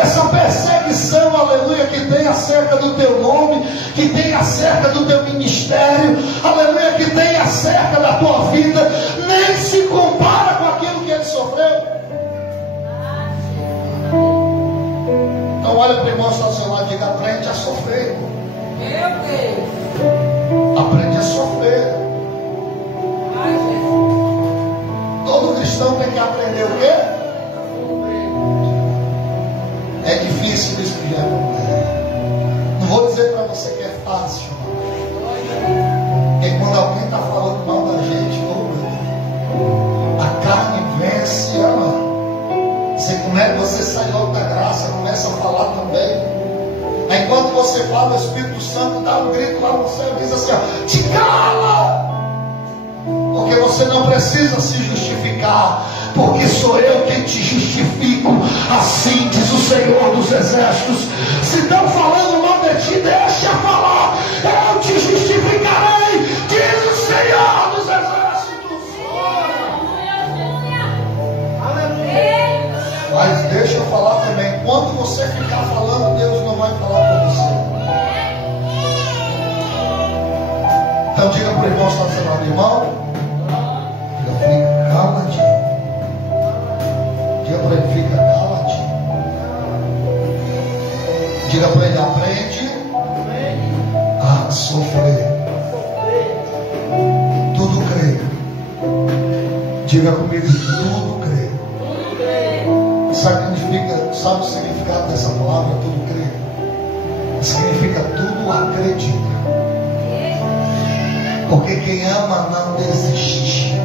Essa perseguição, aleluia, que tem acerca do teu nome, que tem acerca do teu ministério, aleluia, que tem acerca da tua vida, nem se compara com aquilo que Ele sofreu. Então olha para o irmão que está ao seu lado e diga: aprende a sofrer. Meu Deus. Aprende a sofrer. Todo cristão tem que aprender o quê? É difícil isso que já é. Não vou dizer para você que é fácil, porque quando alguém está falando mal da gente, a carne vence, você sai logo da graça, começa a falar também. Aí enquanto você fala, o Espírito Santo dá um grito lá no céu e diz assim: ó, te cala! Porque você não precisa se justificar, porque sou eu quem te justifico. Assim diz o Senhor dos Exércitos. Se estão falando mal de ti, deixa falar. Eu te justificarei, diz o Senhor dos Exércitos. Mas deixa eu falar também: quando você ficar falando, Deus não vai falar com você. Então diga para o irmão que está do seu lado: irmão, fica caladinho. Diga para ele: fica caladinho. Diga para ele: aprende a sofrer. Tudo crê. Diga comigo: tudo crê. Sabe o significado dessa palavra, tudo crê? Significa tudo acredita. Porque quem ama não desiste.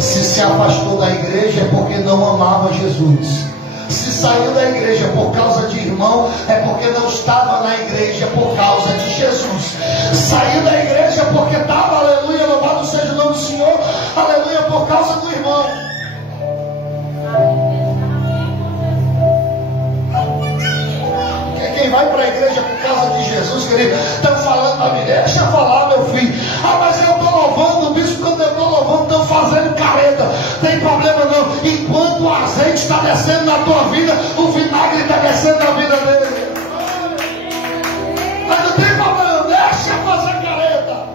Se afastou da igreja é porque não amava Jesus. Se saiu da igreja por causa de irmão, é porque não estava na igreja por causa de Jesus. Saiu da igreja porque estava, aleluia, louvado seja o nome do Senhor, aleluia, por causa do irmão. Quem vai para a igreja por causa de Jesus, querido, estão falando para mim, deixa eu falar, meu filho. Ah, mas eu estou louvando, o bispo, quando eu estou louvando, estão fazendo careta. Tem problema não. Enquanto o azeite está descendo na tua vida, o vinagre está descendo na vida dele. Mas não tem problema, deixa eu fazer careta.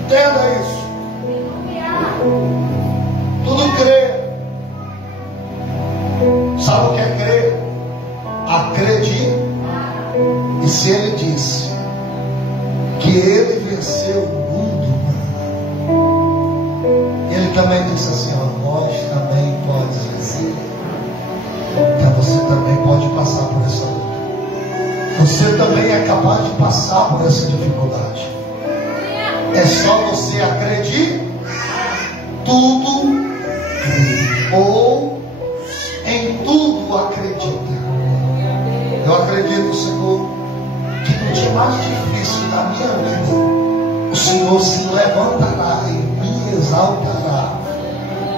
Entenda isso. Tudo crê. Sabe o que é crer? Acreditar. E se ele disse que ele venceu o mundo, ele também disse assim, ó, nós também podemos vencer. Então você também pode passar por essa luta. Você também é capaz de passar por essa dificuldade. É só você acreditar. Tudo ou em tudo acredita. Eu acredito, Senhor, que no dia mais difícil da minha vida, o Senhor se levantará e me exaltará.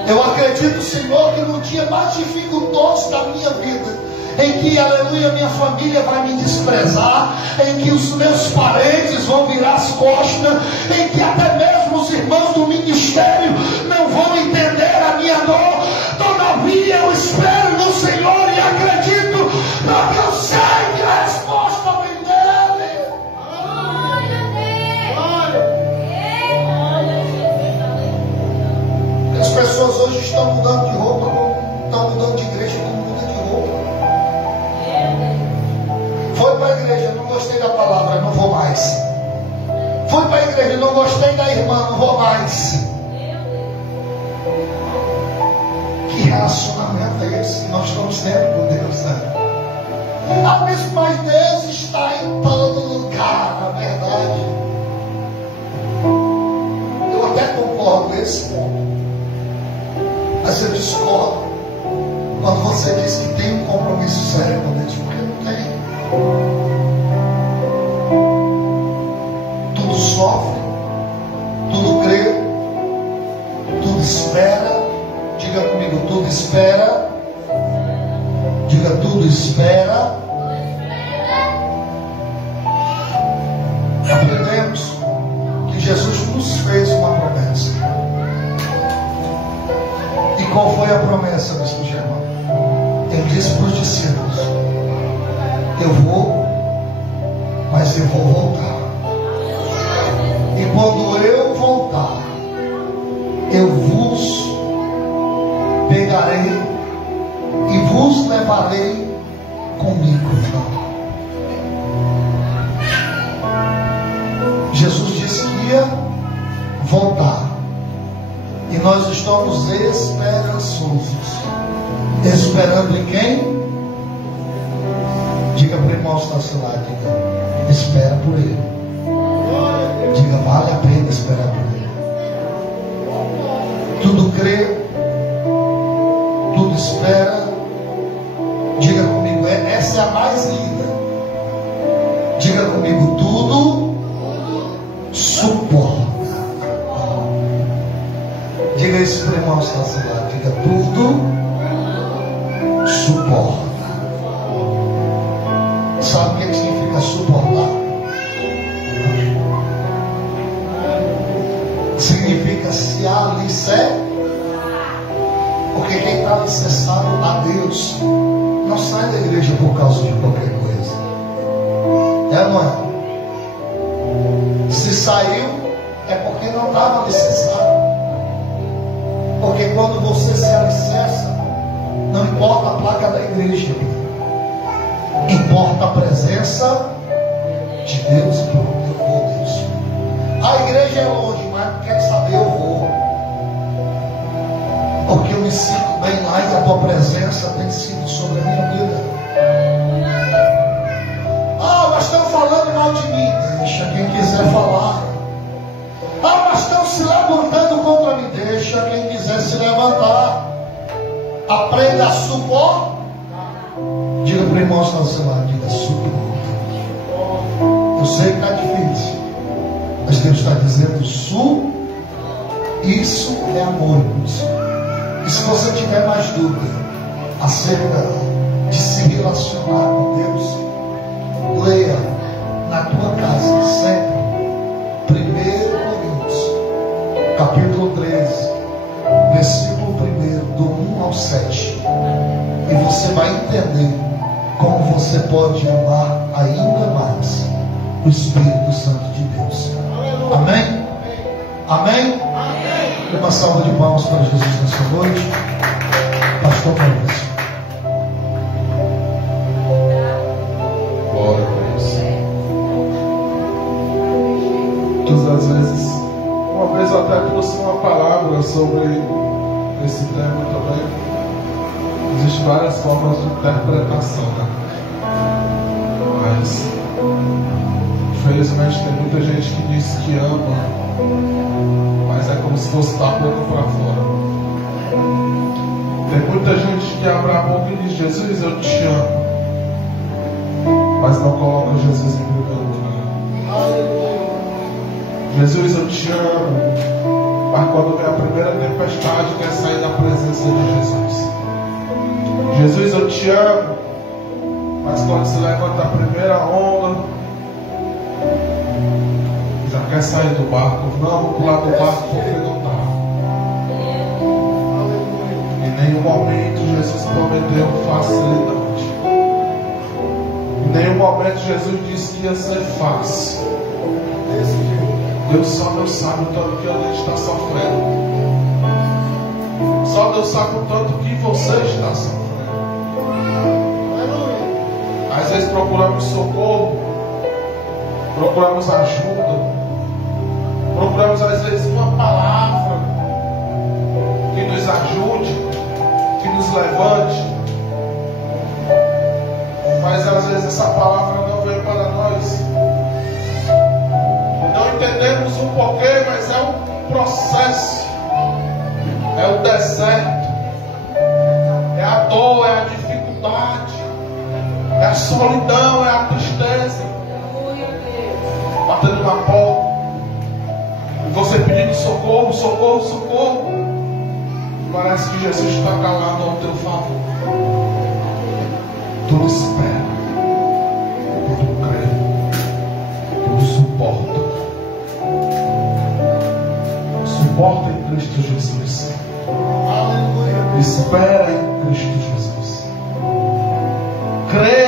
Eu acredito, Senhor, que no dia mais dificultoso da minha vida, em que, aleluia, minha família vai me desprezar, em que os meus parentes vão virar as costas, em que até mesmo os irmãos do ministério não vão entender a minha dor, todavia eu espero no Senhor e acredito, porque eu sei que a resposta vem dele. As pessoas hoje estão mudando de roupa, estão mudando de igreja, como muda de roupa. Foi para a igreja, não gostei da palavra, não vou mais. Fui para a igreja, não gostei da irmã, não vou mais. Que relacionamento é esse que nós estamos tendo com Deus, né? Mas Deus está em todo lugar, na verdade. Eu até concordo com esse ponto, mas eu discordo quando você diz que tem um compromisso sério com Deus, porque não tem. Tudo sofre, tudo crê, tudo espera. Diga comigo, tudo espera. Diga, tudo espera. Aprendemos que Jesus nos fez uma promessa. E qual foi a promessa, bispo Germano? Ele disse para os discípulos: eu vou, mas eu vou voltar. E quando eu voltar, eu vos pegarei e vos levarei comigo. Jesus disse que ia voltar. E nós estamos esperançosos. Esperando em quem? Diga para o irmão que está ao seu lado, diga, espera por ele. Diga, vale a pena esperar por ele. Tudo crê, tudo espera. Diga comigo, essa é a mais linda. Diga comigo, tudo suporta. Diga isso para o irmão que está ao seu lado, diga, tudo suporta. Sabe o que significa suportar? Significa se alicerçar. Porque quem está alicerçado a Deus não sai da igreja por causa de qualquer coisa. É ou não é? Se saiu, é porque não estava alicerçado. Porque quando você se alicerça, não importa a placa da igreja, importa a presença de Deus. Eu vou, Deus. A igreja é longe, mas não quero saber, eu vou. Porque eu me sinto bem lá e a tua presença tem sido sobre a minha vida. Ah, mas estão falando mal de mim. Deixa quem quiser falar. Ah, mas estão se levantando contra mim. Deixa quem quiser se levantar. levantar. Aprenda a suportar. Diga para o irmão que está do seu lado, diga suportar. Eu sei que está difícil, mas Deus está dizendo isso é amor, irmãos. E se você tiver mais dúvida acerca de se relacionar com Deus, leia na tua casa sempre 1 Coríntios capítulo 13 versículo 1, do 1 ao 7, e você vai entender como você pode amar ainda mais o Espírito Santo de Deus. Amém? Amém? Dê uma salva de palmas para Jesus nessa noite. Pastor Maurício. Glória a Deus. Todas as vezes, uma vez eu até trouxe uma palavra sobre esse tema também. Existem várias formas de interpretação, né? Mas infelizmente tem muita gente que diz que ama, mas é como se fosse da boca para fora. Tem muita gente que abre a boca e diz: Jesus, eu te amo, mas não coloca Jesus em primeiro lugar. Jesus, eu te amo, mas quando vem a primeira tempestade quer sair da presença de Jesus. Jesus, eu te amo, mas quando se levanta a primeira onda, já quer sair do barco. Não, vou pular do barco porque não dá. Em nenhum momento Jesus prometeu facilidade. Em nenhum momento Jesus disse que ia ser fácil. Deus só não sabe o tanto que alguém está sofrendo. Só Deus sabe o tanto que você está sofrendo. Às vezes procuramos socorro, procuramos ajuda, procuramos às vezes uma palavra que nos ajude, que nos levante, mas às vezes essa palavra não vem para nós. Não entendemos o porquê, mas é um processo, é o deserto, é a dor, é a dificuldade, é a solidão, é a tristeza batendo na porta, e você pedindo socorro, socorro, socorro. Parece que Jesus está calado ao teu favor. Tudo espera, tudo crê, tudo suporta. Suporta em Cristo Jesus. Aleluia. Espera em Cristo Jesus. Crê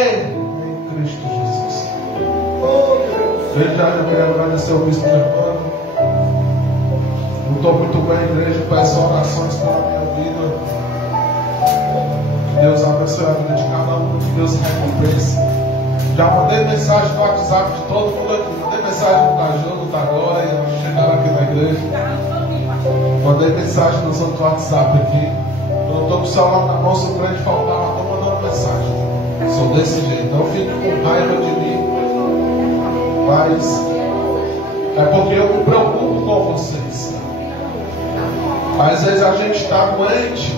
em Cristo Jesus. Desde já eu quero agradecer ao bispo Germano. Não estou muito bem, igreja. Peço orações pela minha vida. Que Deus abençoe a vida de cada um. Que Deus recompense. Já mandei mensagem no WhatsApp de todo mundo aqui. Mandei mensagem da Júlia, da Glória. Chegaram aqui na igreja. Mandei mensagem nos outros WhatsApp aqui. Quando eu estou com o celular na mão, se o crente faltar, estou mandando mensagem. Sou desse jeito. Não fique com raiva de mim. Mas é porque eu me preocupo com vocês. Às vezes a gente está doente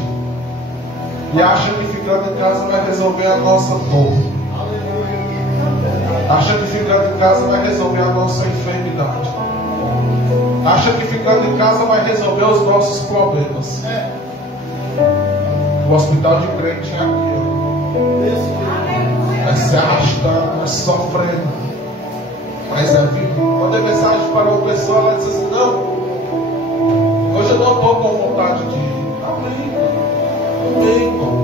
e acha que ficando em casa vai resolver a nossa dor. Acha que ficando em casa vai resolver a nossa enfermidade. Acha que ficando em casa vai resolver os nossos problemas. O hospital de crente é aqui. É se arrastando, é sofrendo. Mas é vivo. Mandei mensagem para uma pessoa, ela disse assim: não, hoje eu não estou com vontade de ir. Amém, irmão.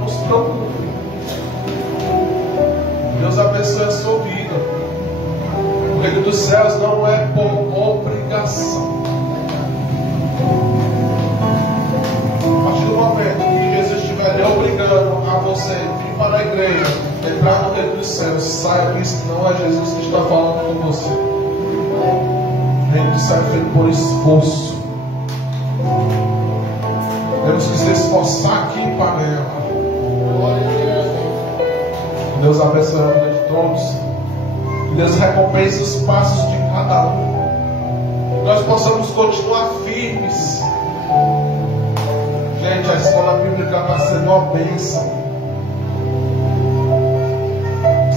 Não se preocupe. Deus abençoe a sua vida. O reino dos céus não é por obrigação. A partir do momento que Jesus estiver lhe obrigando a você vir para a igreja, entrar no reino dos céus, saiba que isso não é Jesus que está falando com você. O reino dos céus é feito por esforço. Temos que se esforçar aqui para ela. Que Deus abençoe a vida de todos. Que Deus recompense os passos de cada um. Que nós possamos continuar firmes. bíblica está sendo uma bênção.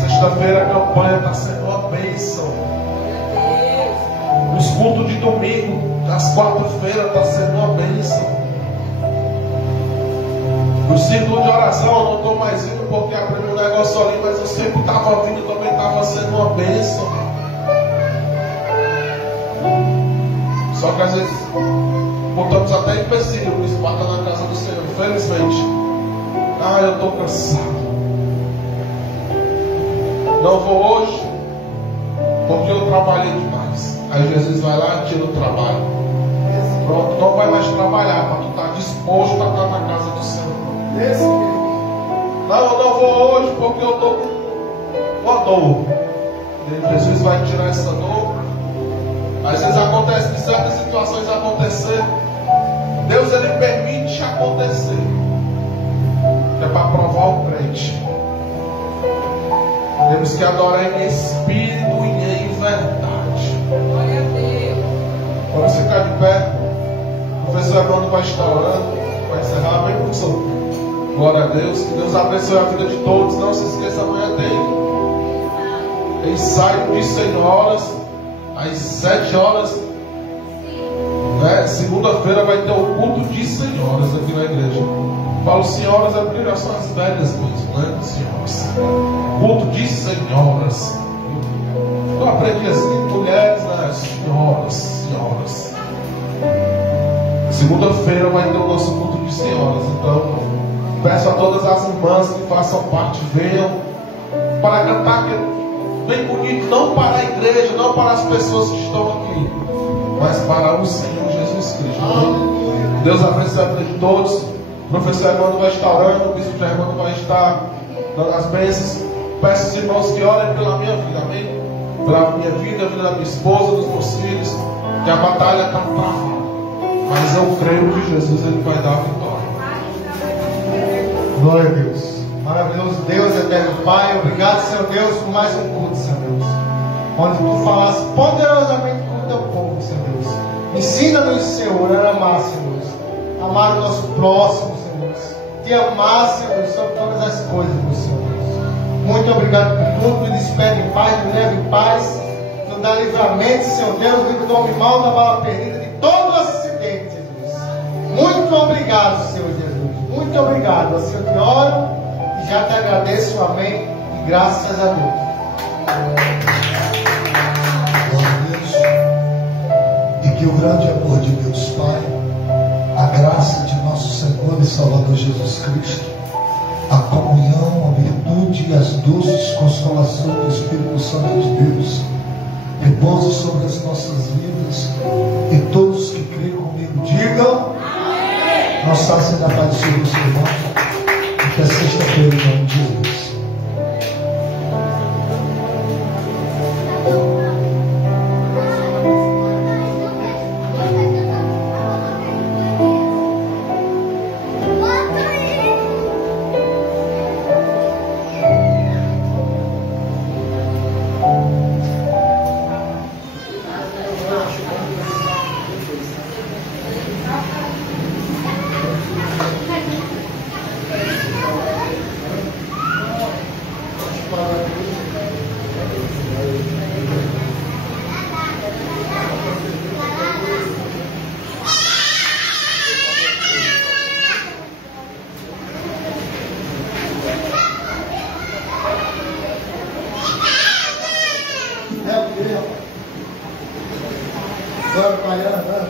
Sexta-feira a campanha está sendo uma bênção. Os cultos de domingo, às quarta-feiras, está sendo uma bênção. O círculo de oração eu não estou mais indo porque abriu um negócio ali, mas eu sempre estava vindo, também estava sendo uma bênção. Só que às vezes botamos até empecilho, o bispo está na casa do Senhor, infelizmente. Eu estou cansado. Não vou hoje porque eu trabalhei demais. Aí Jesus vai lá e tira o trabalho. Pronto, não vai mais trabalhar, para tu estar disposto a estar na casa do Senhor. Não, eu não vou hoje porque eu estou com uma dor. E Jesus vai tirar essa dor. Às vezes acontece de certas situações acontecer. Deus ele permite acontecer. É para provar o crente. Temos que adorar em espírito e em verdade. Glória a Deus. Vamos ficar de pé. O professor Evandro vai estar orando. Vai encerrar bem, professor. Glória a Deus. Que Deus abençoe a vida de todos. Não se esqueça, amanhã tem ensaio de senhoras às 7 horas. Né? Segunda-feira vai ter o culto de senhoras aqui na igreja. Falo senhoras é porque já são as velhas mesmo, né? Senhoras. Culto de senhoras. Eu aprendi assim, mulheres, né? Senhoras. Segunda-feira vai ter o nosso culto de senhoras. Então, peço a todas as irmãs que façam parte, venham para cantar bem bonito, não para a igreja, não para as pessoas que estão aqui, mas para o Senhor Jesus Cristo. Deus abençoe a vida de todos. O professor Armando vai estar orando, o bispo Armando vai estar dando as bênçãos. Peço aos irmãos que orem pela minha vida, amém? Pela minha vida, a vida da minha esposa, dos meus filhos, que a batalha está travada. Mas eu creio que Jesus ele vai dar a vitória. Glória a Deus. Maravilhoso Deus, eterno Pai. Obrigado, Senhor Deus, por mais um culto, Senhor Deus. Onde tu falaste poderosamente com o teu povo, Senhor Deus. Ensina-nos, Senhor, a amar, Senhor Deus. Amar o nosso próximo, Senhor Deus. Te amar, Senhor Deus, sobre todas as coisas, meu Senhor Deus. Muito obrigado por tudo. Me despede em paz, me leve em paz. Nos dá livramento, Senhor Deus. Livre do homem mau, da bala perdida, de todo acidente, Jesus. Muito obrigado, Senhor Jesus. Muito obrigado. Assim eu te oro e já te agradeço. Amém. E graças a Deus. Glória a Deus. E que o grande amor de Deus Pai, a graça de nosso Senhor e Salvador Jesus Cristo, a comunhão, a virtude e as doces consolações do Espírito Santo de Deus repouse sobre as nossas vidas, e todos que creem comigo digam amém. Nós saímos da paz do Senhor, e que é sexta-feira em nome de Jesus. Bora, Baiana,